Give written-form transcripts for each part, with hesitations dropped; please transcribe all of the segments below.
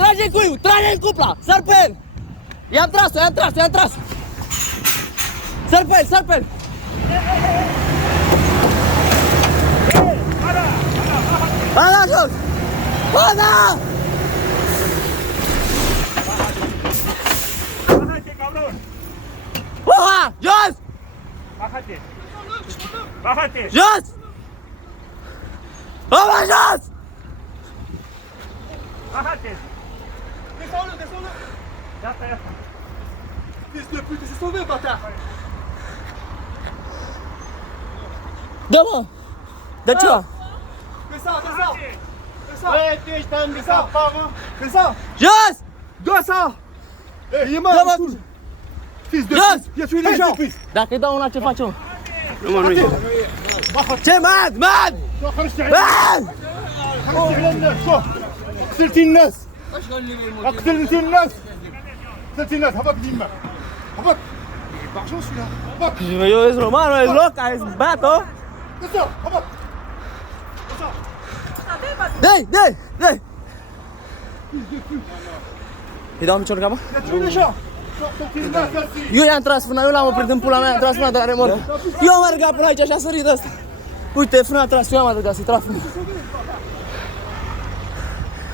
Trage cuiul, trage în cupla, sar pe el. I-am tras. Sar pe el. Bada jos! Bada! Bájate, cabrón. Oha! Jos! Bájate. Jos! Oha, jos! Bájate. Descends-le. Ya está. Fils de pute, c'est sauvé, bâtard. Dă-mă! Dă ceva! Descends. Tu ești handicapat, mă. Descends. Jos! Descends. Il est mort, Dă-mă! il touche. Fils de Jos! pute, il a tué les gens. Dacă îi dau una, ce face, mă? Arrête. Ce, man! Man! قتلت الناس قتلت الناس هبط ديما هبط barjon celui-là هبط Eu ești romanul, ești loc, ai zbat-o? descends هبط Dă-i! Îi dau un picior în capă? il a tué les gens sortez de là celle-ci Eu i-am tras frâna, eu l-am oprit în pula mea, am tras frâna de la remorcă. Eu am alergat până aici și a sărit ăsta. Uite, frâna a tras, eu am alergat să-i trag frâna.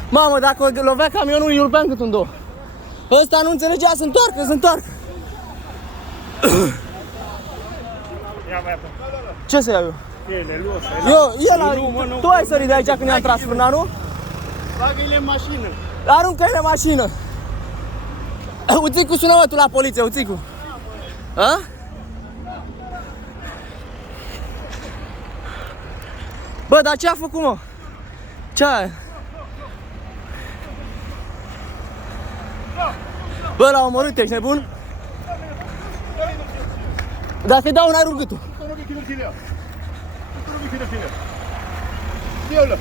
Mamă, dacă o lovea camionul, îi rupeam cât un două. Ăsta nu înțelegea, se întoarcă. Ia băiatul. Ce să iau eu? Ele, luă-să. Tu ai sărit de aici când i-am tras frâna, nu? Bagă-le în mașină. Aruncă-i în mașină. Uțicu, sună-mă tu la poliție, Uțicu. A? Bă, dar ce a făcut, mă? Ce aia? Bă, l-a omorât, ești nebun? Dacă-i dau un aer urgâtul. Viens là.